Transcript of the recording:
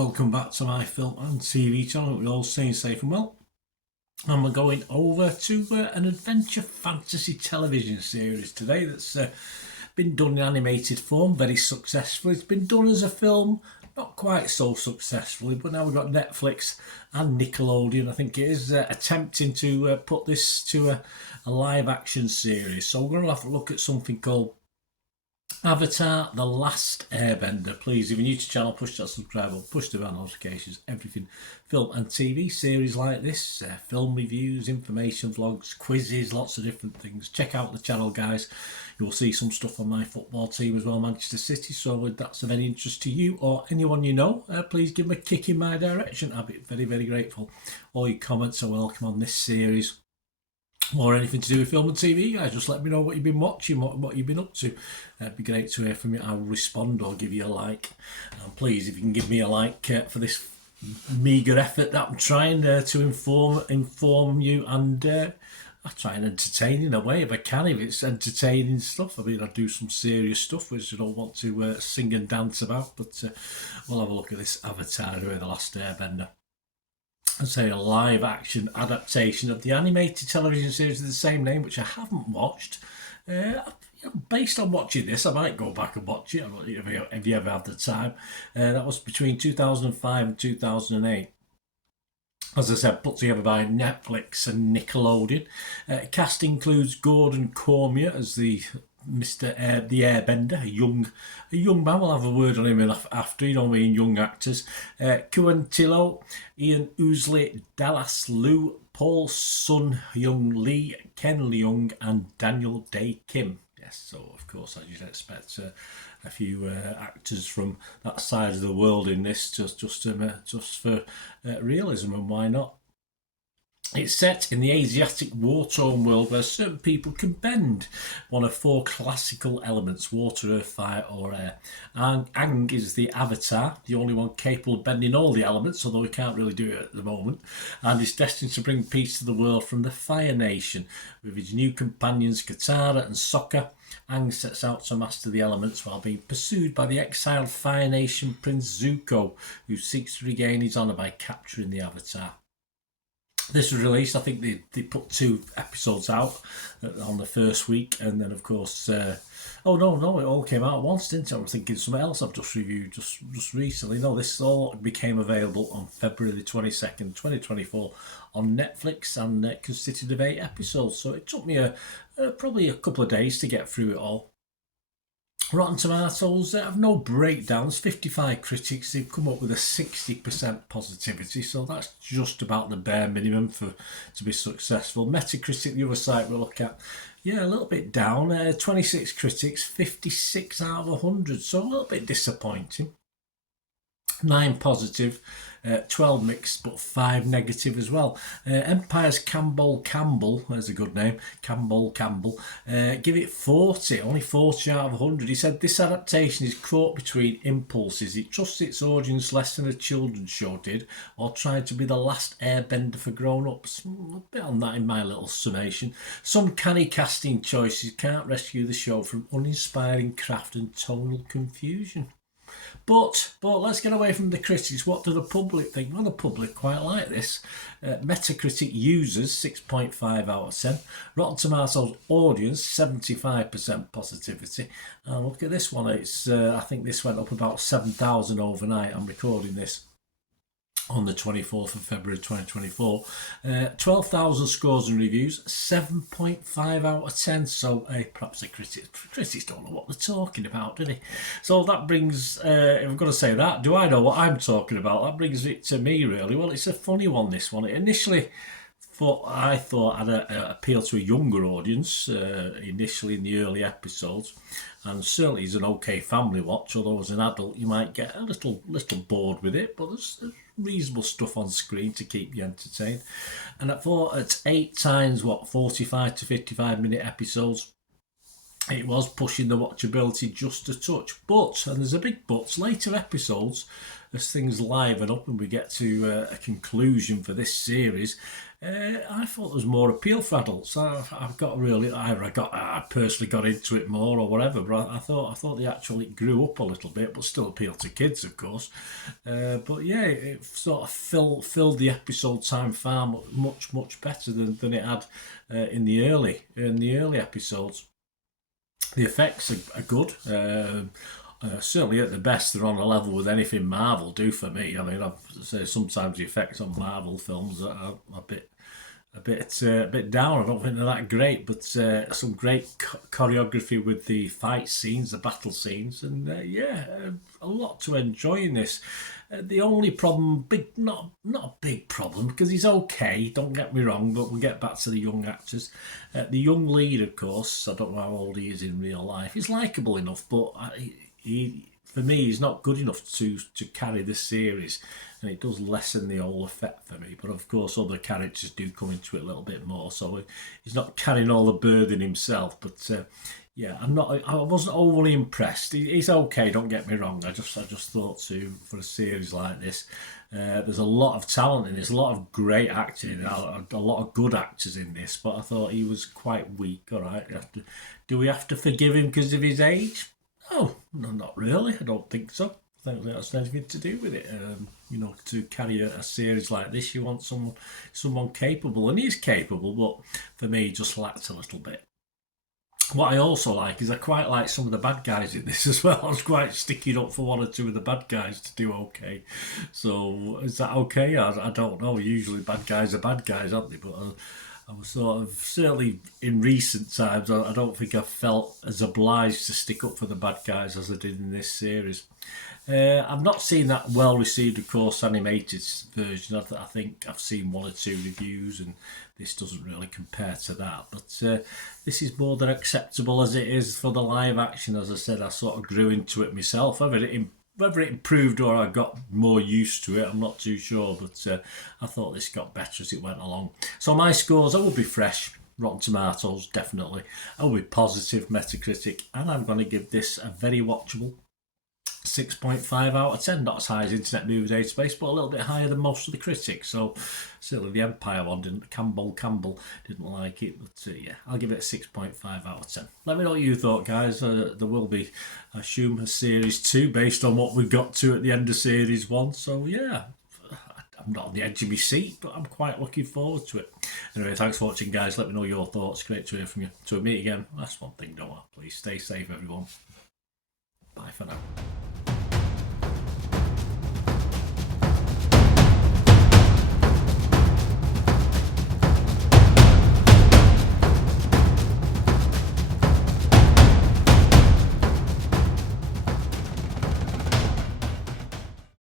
welcome back to my film and TV channel. We're all staying safe and well. And we're going over to an adventure fantasy television series today that's been done in animated form very successfully. It's been done as a film, not quite so successfully, but now we've got Netflix and Nickelodeon, I think it is, attempting to put this to a live action series. So we're going to have a look at something called Avatar: The Last Airbender. Please, if you're new to the channel, push that subscribe button, push the bell notifications, everything film and TV series like this, film reviews, information vlogs, quizzes, lots of different things. Check out the channel, guys. You will see some stuff on my football team as well, Manchester City, so if that's of any interest to you or anyone you know, please give them a kick in my direction. I'd be very, very grateful. All your comments are welcome on this series or anything to do with film and TV, guys. Just let me know what you've been watching, what you've been up to. It'd be great to hear from you. I'll respond or give you a like. And please, if you can give me a like for this meagre effort that I'm trying to inform you and I try and entertain in a way if I can, if it's entertaining stuff. I mean, I do some serious stuff which I don't want to sing and dance about, but we'll have a look at this Avatar: The Last Airbender. I say a live action adaptation of the animated television series of the same name, which I haven't watched. Based on watching this, I might go back and watch it if you ever have the time. That was between 2005 and 2008. As I said, put together by Netflix and Nickelodeon. Cast includes Gordon Cormier as the the Airbender, a young man. We'll have a word on him after, you know what I mean, young actors. Kuan Tillo, Ian Ousley, Dallas Liu, Paul Sun Young Lee, Ken Leung, and Daniel Day Kim. Yes, so of course, as you'd expect, a few actors from that side of the world in this, just for realism, and why not? It's set in the Asiatic war-torn world where certain people can bend one of four classical elements: water, earth, fire or air. Aang is the avatar, the only one capable of bending all the elements, although he can't really do it at the moment, and is destined to bring peace to the world from the Fire Nation. With his new companions Katara and Sokka, Aang sets out to master the elements while being pursued by the exiled Fire Nation Prince Zuko, who seeks to regain his honour by capturing the avatar. This was released, I think they put 2 episodes out on the first week, and then of course, oh no, it all came out at once, didn't it? I'm thinking something else I've just reviewed just recently. No, this all became available on February the 22nd, 2024 on Netflix, and consisted of 8 episodes. So it took me probably a couple of days to get through it all. Rotten Tomatoes have no breakdowns, 55 critics, they've come up with a 60% positivity, so that's just about the bare minimum to be successful. Metacritic, the other site we'll look at, yeah, a little bit down, 26 critics, 56 out of 100, so a little bit disappointing. 9 positive, 12 mixed, but 5 negative as well. Empire's Campbell, there's a good name, Campbell, give it 40, only 40 out of 100. He said this adaptation is caught between impulses. It trusts its audience less than a children's show did, or tried to be the last airbender for grown-ups. A bit on that in my little summation. Some canny casting choices can't rescue the show from uninspiring craft and tonal confusion. But let's get away from the critics. What do the public think? Well, the public quite like this. Metacritic users 6.5 out of 10. Rotten Tomatoes audience 75% positivity. And look at this one. It's I think this went up about 7,000 overnight. I'm recording this on the 24th of February 2024. 12,000 scores and reviews, 7.5 out of 10. So perhaps the critics don't know what they're talking about, do they? So that brings, if I'm going to say that, do I know what I'm talking about? That brings it to me, really. Well, it's a funny one, this one. It initially I thought had appeal to a younger audience initially in the early episodes, and certainly is an okay family watch, although as an adult you might get a little bored with it, but there's reasonable stuff on screen to keep you entertained. And I thought at 8 times 45 to 55 minute episodes, it was pushing the watchability just a touch. But, and there's a big but, later episodes, as things liven up and we get to a conclusion for this series, I thought there was more appeal for adults. I've got really, I personally got into it more or whatever. But I thought they actually grew up a little bit, but still appealed to kids, of course. But yeah, it sort of filled the episode time far much better than it had in the early episodes. The effects are good. Certainly at the best, they're on a level with anything Marvel do for me. I mean, I've say sometimes the effects on Marvel films are a bit down. I don't think they're that great, but some great choreography with the fight scenes, the battle scenes, and a lot to enjoy in this. The only problem, not a big problem, because he's okay. Don't get me wrong, but we'll get back to the young actors. The young lead, of course, I don't know how old he is in real life. He's likeable enough, but he for me, he's not good enough to carry this series, and it does lessen the whole effect for me. But of course, other characters do come into it a little bit more, so he's not carrying all the burden himself. But I wasn't overly impressed. He's okay, don't get me wrong. I just thought for a series like this, there's a lot of talent in this, a lot of great acting, a lot of good actors in this. But I thought he was quite weak. All right, do we have to forgive him because of his age? Oh, no, not really. I don't think so. I think that's anything to do with it. To carry a series like this, you want someone capable, and he's capable. But for me, he just lacked a little bit. What I also like is I quite like some of the bad guys in this as well. I was quite sticking up for one or two of the bad guys to do okay. So is that okay? I don't know. Usually bad guys are bad guys, aren't they? But I was sort of, certainly in recent times, I don't think I've felt as obliged to stick up for the bad guys as I did in this series. I've not seen that well received, of course, animated version. I think I've seen one or two reviews, and this doesn't really compare to that. But this is more than acceptable as it is for the live action. As I said, I sort of grew into it myself. Whether it improved or I got more used to it, I'm not too sure. But I thought this got better as it went along. So my scores, I will be fresh. Rotten Tomatoes, definitely. I will be positive, Metacritic. And I'm going to give this a very watchable 6.5 out of 10. Not as high as Internet Movie Database, but a little bit higher than most of the critics. So certainly the Empire one didn't. Campbell didn't like it, but I'll give it a 6.5 out of 10. Let me know what you thought, guys. There will be, I assume, a series 2 based on what we got to at the end of series 1. So yeah, I'm not on the edge of my seat, but I'm quite looking forward to it. Anyway, thanks for watching, guys. Let me know your thoughts. Great to hear from you. Till we meet again, that's one thing, don't I? Please stay safe, everyone. Bye for now.